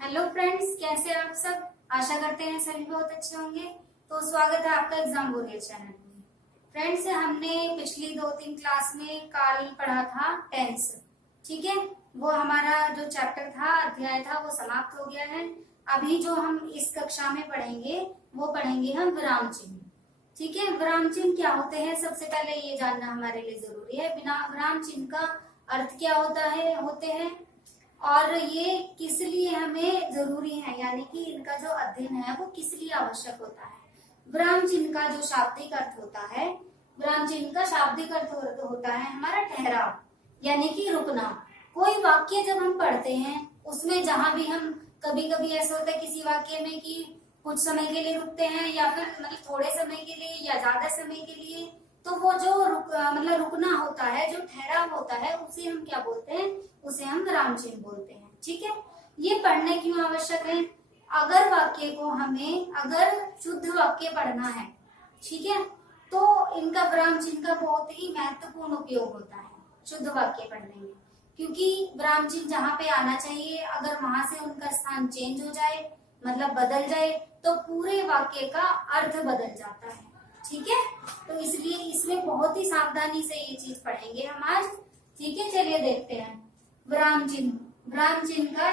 Hello friends, कैसे हैं आप सब। आशा करते हैं सभी बहुत अच्छे होंगे। तो स्वागत है आपका एग्जाम वॉरियर चैनल में। फ्रेंड्स, हमने पिछली 2-3 क्लास में काल पढ़ा था टेंस। ठीक है, वो हमारा जो चैप्टर था, अध्याय था, वो समाप्त हो गया है। अभी जो हम इस कक्षा में पढ़ेंगे वो पढ़ेंगे हम विराम चिन्ह। ठीक है, विराम चिन्ह क्या होते हैं सबसे पहले ये जानना हमारे लिए जरूरी है। बिना विराम चिन्ह का अर्थ क्या होते हैं और ये किस लिए हमें जरूरी है, यानी कि इनका जो अध्ययन है वो किस लिए आवश्यक होता है। विराम चिन्ह का जो शाब्दिक अर्थ होता है, विराम चिन्ह का शाब्दिक अर्थ होता है हमारा ठहराव, यानी कि रुकना। कोई वाक्य जब हम पढ़ते हैं उसमें जहां भी हम, कभी कभी ऐसा होता है किसी वाक्य में कि कुछ समय के लिए रुकते हैं या फिर मतलब थोड़े समय के लिए या ज्यादा समय के लिए, तो वो जो रुकना होता है, जो ठहराव होता है, उसे हम क्या बोलते हैं, उसे हम विराम चिन्ह बोलते हैं। ठीक है, ये पढ़ने क्यों आवश्यक है। अगर शुद्ध वाक्य पढ़ना है, ठीक है, तो इनका विराम चिन्ह का बहुत ही महत्वपूर्ण उपयोग होता है शुद्ध वाक्य पढ़ने में। क्योंकि विराम चिन्ह जहाँ पे आना चाहिए, अगर वहां से उनका स्थान चेंज हो जाए, मतलब बदल जाए, तो पूरे वाक्य का अर्थ बदल जाता है। ठीक है, तो इसलिए इसमें बहुत ही सावधानी से ये चीज पढ़ेंगे हम आज। ठीक है, चलिए देखते हैं विराम चिन्ह। विराम चिन्ह का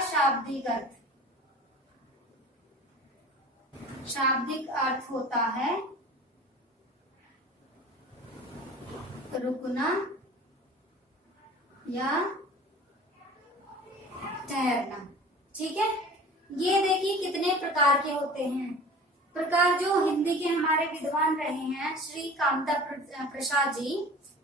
शाब्दिक अर्थ होता है रुकना या ठहरना। ठीक है, ये देखिए कितने प्रकार के होते हैं। प्रकार जो हिंदी के हमारे विद्वान रहे हैं श्री कामता प्रसाद जी,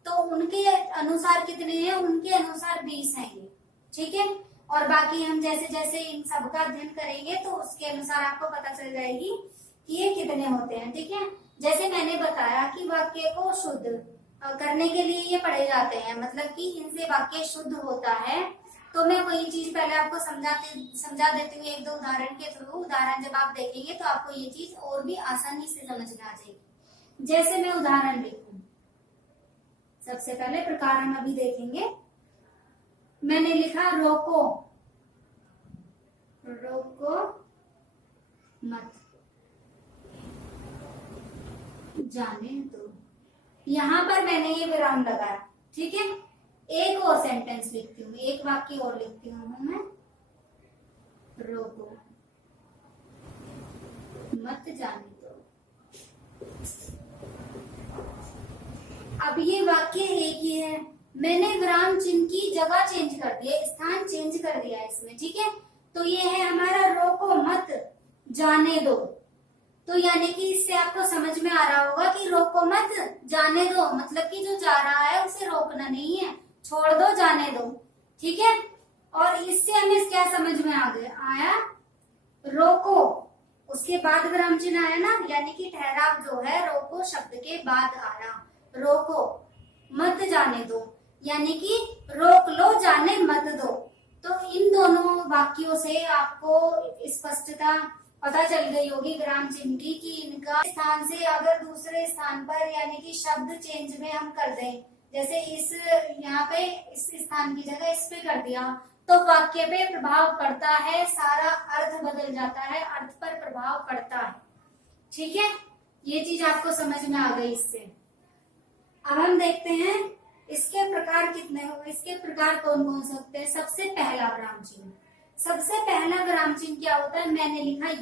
तो उनके अनुसार कितने हैं, उनके अनुसार 20 हैं ये। ठीक है, और बाकी हम जैसे जैसे इन सब का अध्ययन करेंगे तो उसके अनुसार आपको पता चल जाएगी कि ये कितने होते हैं। ठीक है, जैसे मैंने बताया कि वाक्य को शुद्ध करने के लिए ये पढ़े जाते हैं, मतलब कि इनसे वाक्य शुद्ध होता है। तो मैं वही चीज पहले आपको समझा देती हूँ एक दो उदाहरण के थ्रू। उदाहरण जब आप देखेंगे तो आपको ये चीज और भी आसानी से समझ में आ जाएगी। जैसे मैं उदाहरण लिखूं, सबसे पहले प्रकार हम अभी देखेंगे। मैंने लिखा रोको, रोको मत, जाने दो। यहां पर मैंने ये विराम लगाया। ठीक है, एक और सेंटेंस लिखती हूँ, एक वाक्य और लिखती हूँ मैं, रोको मत, जाने दो। अब ये वाक्य एक ही है, मैंने विराम चिन्ह की जगह चेंज कर दिया, स्थान चेंज कर दिया इसमें। ठीक है, तो ये है हमारा रोको मत, जाने दो। तो यानी कि इससे आपको समझ में आ रहा होगा कि रोको मत, जाने दो, मतलब कि जो जा रहा है उसे रोकना नहीं है, छोड़ दो, जाने दो। ठीक है, और इससे हमें क्या समझ में आया, रोको उसके बाद विराम चिन्ह आया ना, यानी कि ठहराव जो है रोको शब्द के बाद आया। रोको मत, जाने दो, यानी कि रोक लो, जाने मत दो। तो इन दोनों वाक्यों से आपको स्पष्टता पता चल गई होगी विराम चिन्ह की, कि इनका स्थान से अगर दूसरे स्थान पर, यानी कि शब्द चेंज में हम कर दें, जैसे इस यहाँ पे इस स्थान की जगह इस पे कर दिया, तो वाक्य पे प्रभाव पड़ता है, सारा अर्थ बदल जाता है, अर्थ पर प्रभाव पड़ता है। ठीक है, ये चीज आपको समझ में आ गई इससे। अब हम देखते हैं इसके प्रकार कितने हो, इसके प्रकार कौन कौन से होते हैं। सबसे पहला विराम चिन्ह, सबसे पहला विराम चिन्ह क्या होता है, मैंने लिखा ये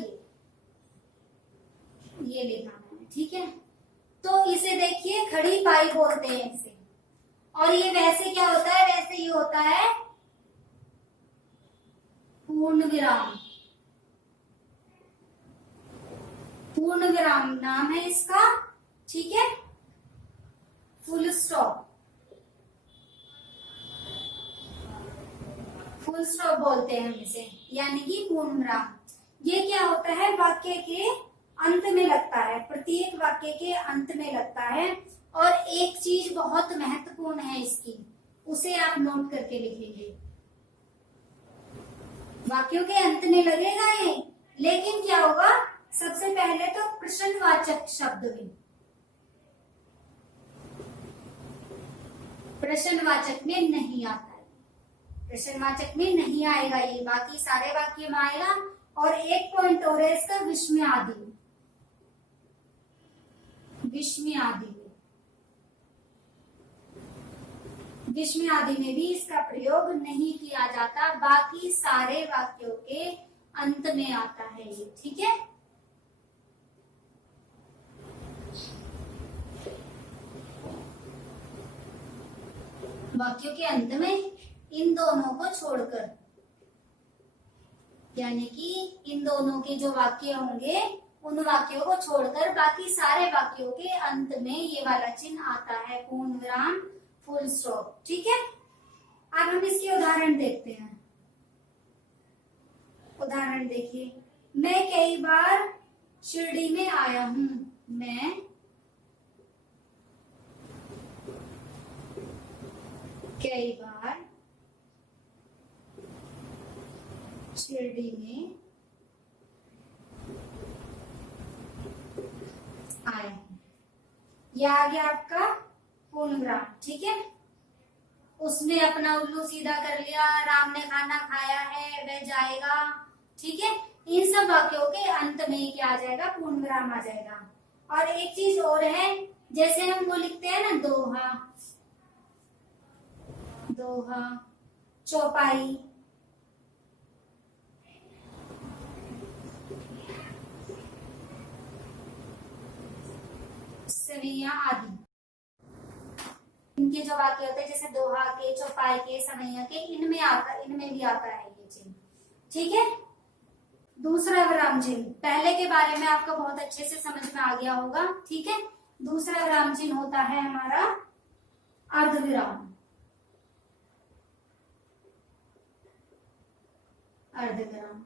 लिखा मैंने। ठीक है, तो इसे देखिए खड़ी पाई बोलते हैं इसे। और ये वैसे क्या होता है, वैसे ये होता है पूर्ण विराम। पूर्ण विराम नाम है इसका। ठीक है, फुल स्टॉप, फुल स्टॉप बोलते हैं हम इसे, यानी कि पूर्ण विराम। ये क्या होता है, वाक्य के अंत में लगता है, प्रत्येक वाक्य के अंत में लगता है। और एक चीज बहुत महत्वपूर्ण है इसकी, उसे आप नोट करके लिखेंगे। वाक्यों के अंत में लगेगा ये, लेकिन क्या होगा, सबसे पहले तो प्रश्नवाचक शब्द में, प्रश्नवाचक में नहीं आता है। प्रश्न वाचक में नहीं आएगा ये, बाकी सारे वाक्य में आएगा। और एक पॉइंट और है इसका, विस्मय आदि में। विस्मय आदि में, विस्मय आदि में भी इसका प्रयोग नहीं किया जाता, बाकी सारे वाक्यों के अंत में आता है ये, ठीक है। वाक्यों के अंत में इन दोनों को छोड़कर, यानी कि इन दोनों के जो वाक्य होंगे उन वाक्यों को छोड़कर बाकी सारे वाक्यों के अंत में ये वाला चिन्ह आता है, पूर्ण विराम, फुल स्टॉप, ठीक है। अब हम इसके उदाहरण देखते हैं। उदाहरण देखिए, मैं कई बार शिरडी में आया हूं। मैं कई बार शिरडी में आया हूं। यह आ गया आपका पूर्ण विराम, ठीक है। उसने अपना उल्लू सीधा कर लिया, राम ने खाना खाया है, वह जाएगा, ठीक है। इन सब वाक्यों के अंत में क्या आ जाएगा, पूर्ण विराम आ जाएगा। और एक चीज और है, जैसे हम वो लिखते हैं ना, दोहा, दोहा, चौपाई, सवैया आदि, इनके जो वाक्य होते हैं जैसे दोहा के, चौपाई के, सवैया के, इनमें भी आता है ये चिन्ह, ठीक है। दूसरा विराम चिन्ह, पहले के बारे में आपको बहुत अच्छे से समझ में आ गया होगा, ठीक है। दूसरा विराम चिन्ह होता है हमारा अर्धविराम। अर्धविराम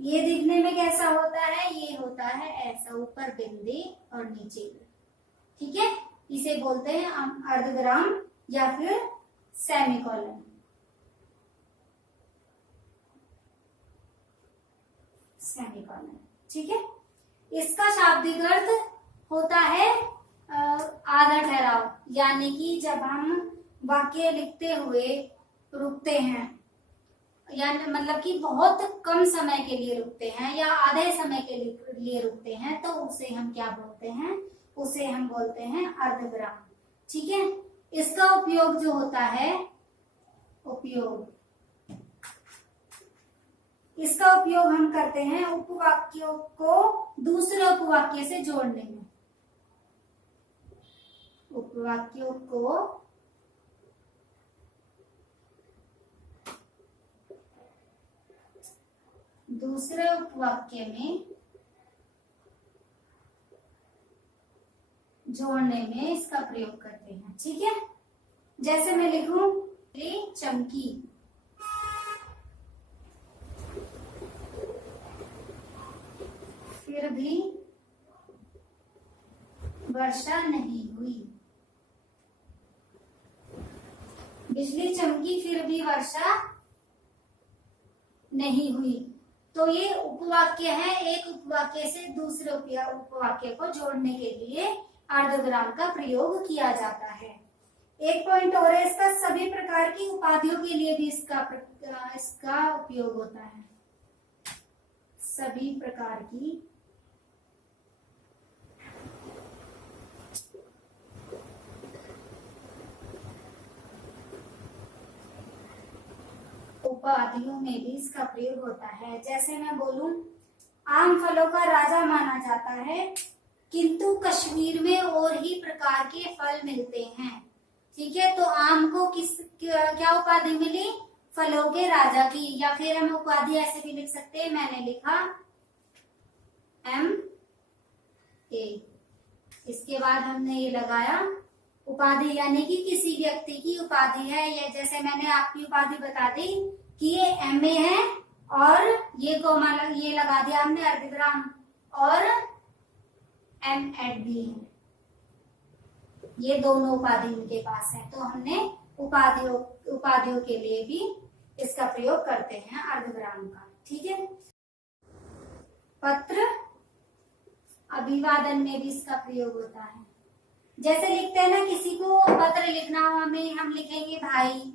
ये दिखने में कैसा होता है, ये होता है ऐसा, ऊपर बिंदी और नीचे, ठीक है। इसे बोलते हैं हम अर्धविराम या फिर सेमीकोलन। सेमीकोलन, ठीक है। इसका शाब्दिक अर्थ होता है आधा ठहराव, यानी कि जब हम वाक्य लिखते हुए रुकते हैं, यानी मतलब कि बहुत कम समय के लिए रुकते हैं या आधे समय के लिए रुकते हैं, तो उसे हम क्या बोलते हैं, उसे हम बोलते हैं अर्धविराम, ठीक है। इसका उपयोग जो होता है, इसका उपयोग हम करते हैं उपवाक्यों को दूसरे उपवाक्य से जोड़ने में। उपवाक्यों को दूसरे उपवाक्य में जोड़ने में इसका प्रयोग करते हैं, ठीक है। जैसे मैं लिखूं, चमकी, फिर भी वर्षा नहीं हुई। बिजली चमकी फिर भी वर्षा नहीं हुई, तो ये उपवाक्य है। एक उपवाक्य से दूसरे उपवाक्य को जोड़ने के लिए अर्धविराम का प्रयोग किया जाता है। एक पॉइंट और है इसका, सभी प्रकार की उपाधियों के लिए भी इसका उपयोग होता है। सभी प्रकार की उपाधियों में भी इसका प्रयोग होता है। जैसे मैं बोलूं, आम फलों का राजा माना जाता है, किंतु कश्मीर में और ही प्रकार के फल मिलते हैं, ठीक है। तो आम को क्या उपाधि मिली, फलों के राजा की, या फिर हम उपाधि ऐसे भी लिख सकते हैं, मैंने लिखा MA, इसके बाद हमने ये लगाया उपाधि, यानी कि किसी व्यक्ति की उपाधि है। या जैसे मैंने आपकी उपाधि बता दी कि ये MA है, और ये कोमा ये लगा दिया हमने अर्धविराम, और MEd भी है, ये दोनों उपाधि उनके पास है, तो हमने उपाधियों के लिए भी इसका प्रयोग करते हैं अर्धविराम का, ठीक है। पत्र अभिवादन में भी इसका प्रयोग होता है। जैसे लिखते हैं ना, किसी को पत्र लिखना हो हमें, हम लिखेंगे भाई,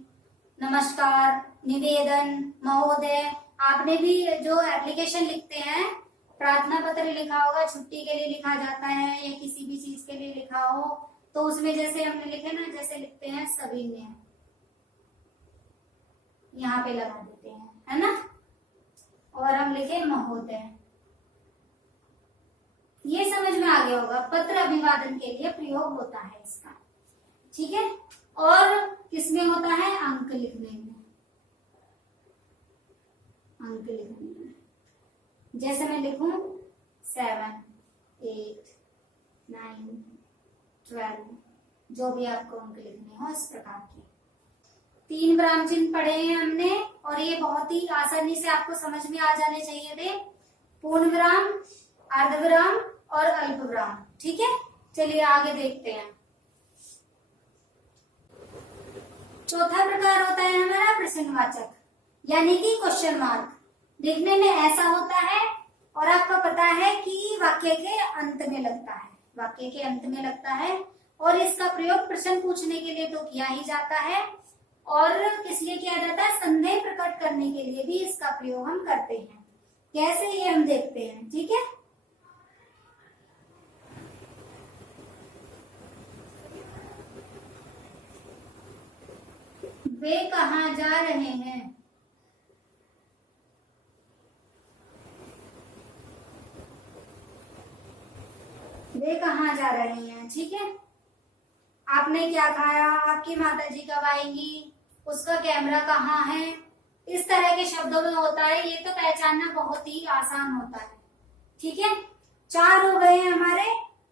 नमस्कार, निवेदन, महोदय। आपने भी जो एप्लीकेशन लिखते हैं, प्रार्थना पत्र लिखा होगा, छुट्टी के लिए लिखा जाता है या किसी भी चीज के लिए लिखा हो, तो उसमें जैसे हमने लिखे ना, जैसे लिखते हैं सविनय, यहाँ पे लगा देते हैं, है ना। और हम लिखे महोदय। ये समझ में आ गया होगा, पत्र अभिवादन के लिए प्रयोग होता है इसका, ठीक है। और किसमें होता है? अंक लिखने में, अंक लिखने में। जैसे मैं लिखूं 7, 8, 9, 12, जो भी आपको अंक लिखने हो, इस प्रकार के 3 विराम चिन्ह पढ़े हैं हमने, और ये बहुत ही आसानी से आपको समझ में आ जाने चाहिए थे। पूर्ण विराम, अर्ध विराम और अल्प विराम, ठीक है। चलिए आगे देखते हैं। चौथा प्रकार होता है हमारा प्रश्नवाचक, यानी कि क्वेश्चन मार्क। देखने में ऐसा होता है, और आपको पता है कि वाक्य के अंत में लगता है, वाक्य के अंत में लगता है, और इसका प्रयोग प्रश्न पूछने के लिए तो किया ही जाता है, और किस लिए किया जाता है? संदेह प्रकट करने के लिए भी इसका प्रयोग हम करते हैं। कैसे, ये हम देखते हैं, ठीक है। वे कहाँ जा रहे हैं? वे कहाँ जा रहे हैं, ठीक है। आपने क्या खाया? आपकी माता जी कब आएंगी? उसका कैमरा कहाँ है? इस तरह के शब्दों में होता है। ये तो पहचानना बहुत ही आसान होता है, ठीक है। 4 हो गए हैं हमारे।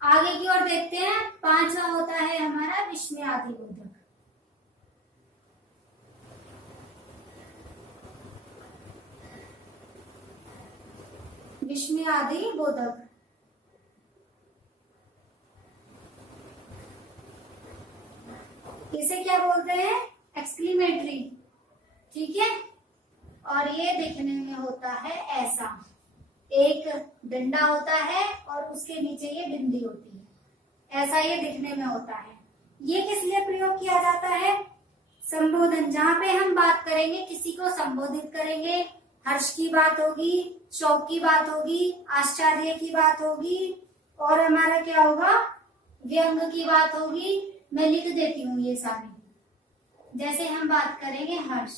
आगे की ओर देखते हैं। 5वां होता है हमारा विस्मयादिबोधक। विस्मयादिबोधक, इसे क्या बोलते हैं? एक्सक्लेमेटरी, ठीक है। और ये दिखने में होता है ऐसा, एक डंडा होता है और उसके नीचे ये बिंदी होती है, ऐसा ये दिखने में होता है। ये किस लिए प्रयोग किया जाता है? संबोधन, जहां पे हम बात करेंगे, किसी को संबोधित करेंगे, हर्ष की बात होगी, शोक की बात होगी, आश्चर्य की बात होगी, और हमारा क्या होगा? व्यंग की बात होगी। मैं लिख देती हूँ ये सारी। जैसे हम बात करेंगे हर्ष,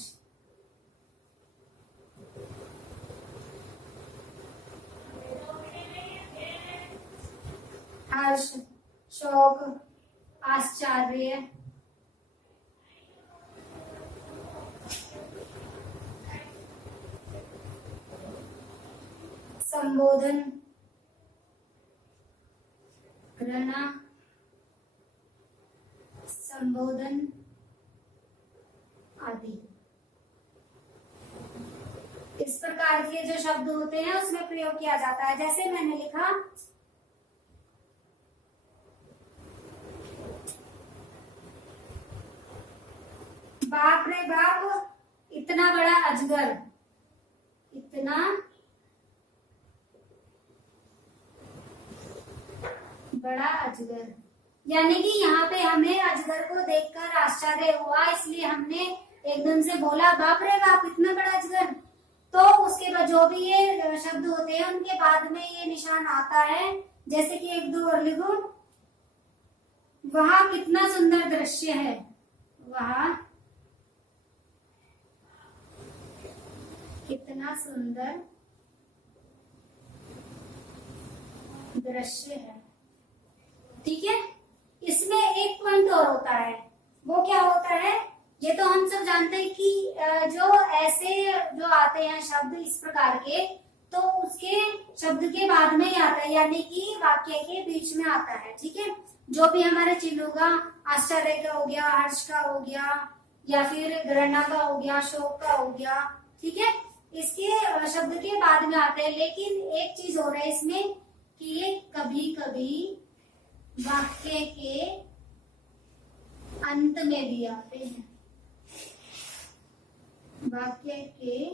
हर्ष, शोक, आश्चर्य, संबोधन, घृणा, संबोधन आदि। इस प्रकार के जो शब्द होते हैं उसमें प्रयोग किया जाता है। जैसे मैंने लिखा बाप रे बाप, इतना बड़ा अजगर, इतना बड़ा अजगर, यानी कि यहाँ पे हमें अजगर को देखकर आश्चर्य हुआ, इसलिए हमने एकदम से बोला बाप रे बाप, इतना बड़ा अजगर। तो उसके बाद जो भी ये शब्द होते हैं उनके बाद में ये निशान आता है। जैसे कि 1 2 और लिखो, वहां कितना सुंदर दृश्य है, वहां कितना सुंदर दृश्य है, ठीक है। इसमें एक पॉइंट और होता है, वो क्या होता है? ये तो हम सब जानते हैं कि जो ऐसे जो आते हैं शब्द इस प्रकार के, तो उसके शब्द के बाद में ही आता है, यानी कि वाक्य के बीच में आता है, ठीक है। जो भी हमारे चिन्ह होगा, आश्चर्य का हो गया, हर्ष का हो गया, या फिर घृणा का हो गया, शोक का हो गया, ठीक है, इसके शब्द के बाद में आते हैं। लेकिन एक चीज हो रहा है इसमें कि ये कभी कभी वाक्य के अंत में भी आते हैं, वाक्य के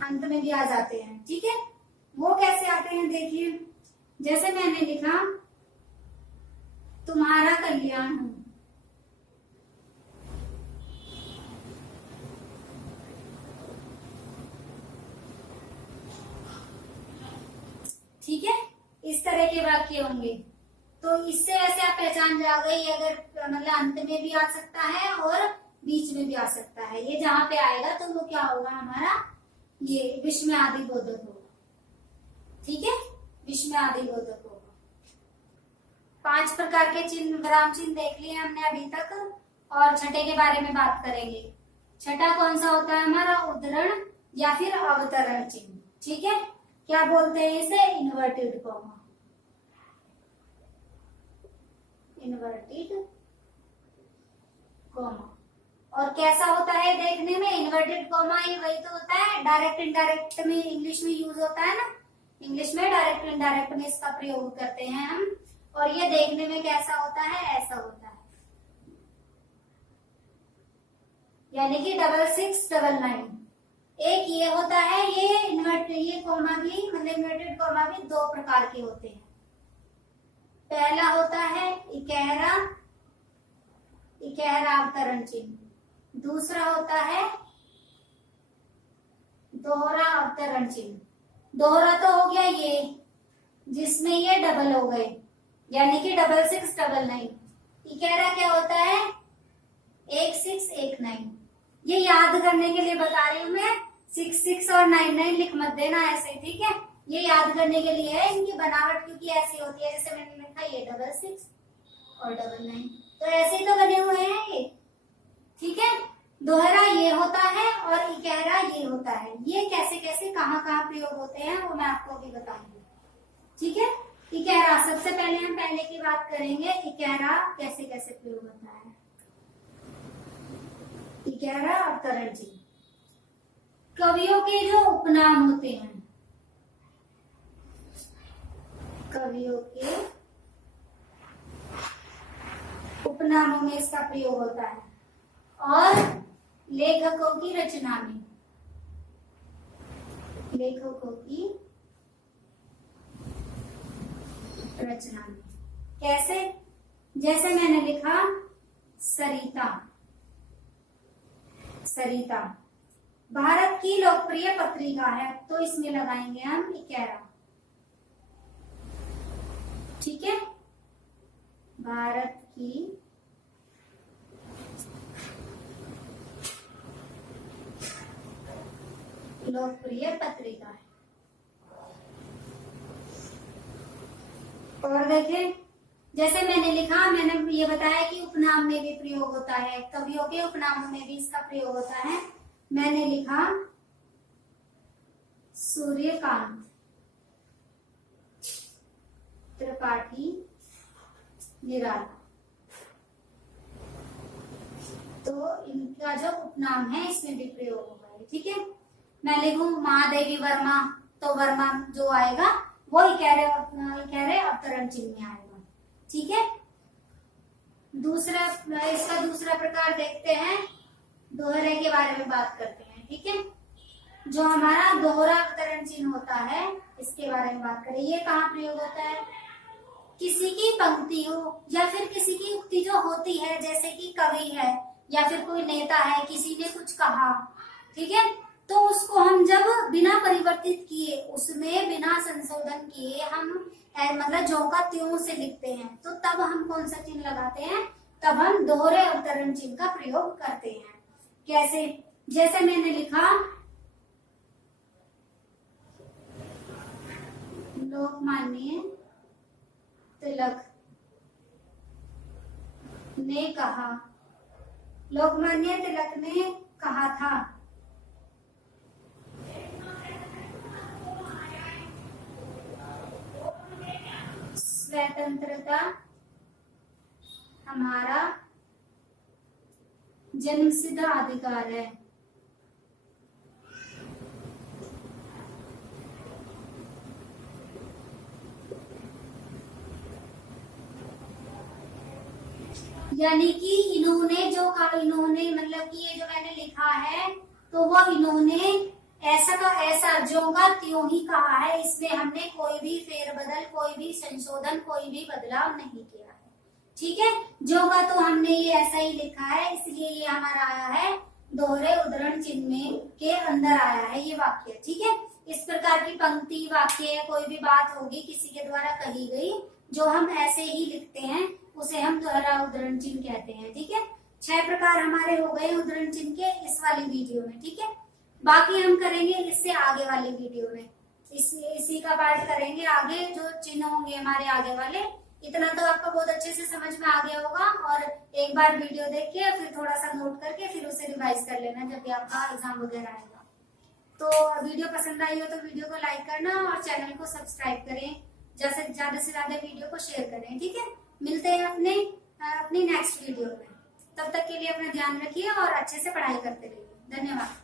अंत में भी आ जाते हैं, ठीक है। वो कैसे आते हैं देखिए। जैसे मैंने लिखा तुम्हारा कल्याण हो, तरह के वाक्य होंगे। तो इससे ऐसे आप पहचान जाओगे, ये अगर मतलब अंत में भी आ सकता है और बीच में भी आ सकता है। ये जहां पे आएगा तो वो क्या होगा हमारा, ये विस्मय आदि बोधक होगा। ठीक है, विस्मय आदि बोधक होगा। 5 प्रकार के चिन्ह, विराम चिन्ह देख लिए हमने अभी तक, और छठे के बारे में बात करेंगे। छठा कौन सा होता है हमारा, उद्धरण या फिर अवतरण चिन्ह। ठीक है, क्या बोलते हैं इसे, इन्वर्टेड कॉमा। Inverted comma. और कैसा होता है देखने में, इन्वर्टेड कॉमा ये वही तो होता है, डायरेक्ट इनडायरेक्ट में इंग्लिश में यूज होता है ना, इंग्लिश में डायरेक्ट इनडायरेक्ट में इसका प्रयोग करते हैं हम। और ये देखने में कैसा होता है, ऐसा होता है, यानी कि 6699। एक ये होता है, ये कॉमा भी मतलब इन्वर्टेड कॉमा भी 2 प्रकार के होते हैं। पहला होता है इकहरा अवतरण चिन्ह, दूसरा होता है दोहरा अवतरण चिन्ह। दोहरा तो हो गया ये, जिसमें ये डबल हो गए, यानी कि 6699। इकहरा क्या होता है, 1619। ये याद करने के लिए बता रही हूँ मैं, 66 और 99 लिख मत देना ऐसे, ठीक है। ये याद करने के लिए है, इनकी बनावट क्योंकि ऐसी होती है, जैसे मैंने लिखा ये 66 और 99, तो ऐसे तो बने हुए हैं ये। ठीक है, दोहरा ये होता है और इकहरा ये होता है। ये कैसे कैसे कहाँ कहाँ प्रयोग होते हैं वो मैं आपको अभी बताऊंगी। ठीक है, इकहरा सबसे पहले हम पहले की बात करेंगे, इकहरा कैसे कैसे प्रयोग होता है। इकहरा अवतरण चिन्ह, कवियों के जो उपनाम होते हैं, कवियों के उपनामों में इसका प्रयोग होता है, और लेखकों की रचना में, लेखकों की रचना में कैसे, जैसे मैंने लिखा सरिता। सरिता भारत की लोकप्रिय पत्रिका है, तो इसमें लगाएंगे हम इकहरा। ठीक है, भारत की लोकप्रिय पत्रिका है। और देखें, जैसे मैंने लिखा, मैंने ये बताया कि उपनाम में भी प्रयोग होता है, कवियों के उपनामों में भी इसका प्रयोग होता है। मैंने लिखा सूर्यकांत त्रिपाठी निराला, तो इनका जो उपनाम है इसमें भी प्रयोग होगा। ठीक है, मैं लिखूं महादेवी वर्मा, तो वर्मा जो आएगा वो इकहरे अवतरण चिन्ह में आएगा। ठीक है, दूसरा, इसका दूसरा प्रकार देखते हैं, दोहरे के बारे में बात करते हैं। ठीक है, जो हमारा दोहरा अवतरण चिन्ह होता है इसके बारे में बात करें। ये कहाँ प्रयोग होता है, किसी की पंक्ति हो या फिर किसी की उक्ति जो होती है, जैसे कि कवि है या फिर कोई नेता है, किसी ने कुछ कहा, ठीक है, तो उसको हम जब बिना परिवर्तित किए, उसमें बिना संशोधन किए हम मतलब जो का त्यों से लिखते हैं, तो तब हम कौन सा चिन्ह लगाते हैं, तब हम दोहरे अवतरण चिन्ह का प्रयोग करते हैं। कैसे, जैसे मैंने लिखा लोकमान्य तिलक ने कहा, लोकमान्य तिलक ने कहा था, स्वतंत्रता हमारा जन्मसिद्ध अधिकार है। यानी कि इन्होंने मतलब कि ये जो मैंने लिखा है, तो वो इन्होंने ऐसा का ऐसा जो का त्यों ही कहा है, इसमें हमने कोई भी फेरबदल, कोई भी संशोधन, कोई भी बदलाव नहीं किया है। ठीक है, जो का तो हमने ये ऐसा ही लिखा है, इसलिए ये हमारा आया है दोहरे उद्धरण चिन्ह में के अंदर आया है ये वाक्य। ठीक है, इस प्रकार की पंक्ति, वाक्य, कोई भी बात होगी किसी के द्वारा कही गई जो हम ऐसे ही लिखते हैं उसे हम दोहरा उद्धरण चिन्ह कहते हैं। ठीक है, 6 प्रकार हमारे हो गए उद्धरण चिन्ह के इस वाली वीडियो में। ठीक है, बाकी हम करेंगे इससे आगे वाली वीडियो में, इसी का पार्ट करेंगे आगे, जो चिन्ह होंगे हमारे आगे वाले। इतना तो आपको बहुत अच्छे से समझ में आ गया होगा, और एक बार वीडियो देख के फिर थोड़ा सा नोट करके फिर उसे रिवाइज कर लेना जब भी आपका एग्जाम वगैरह आएगा। तो वीडियो पसंद आई हो तो वीडियो को लाइक करना और चैनल को सब्सक्राइब करें, जैसे ज्यादा से ज्यादा वीडियो को शेयर करें। ठीक है, मिलते हैं अपनी नेक्स्ट वीडियो में। तब तक के लिए अपना ध्यान रखिए और अच्छे से पढ़ाई करते रहिए। धन्यवाद।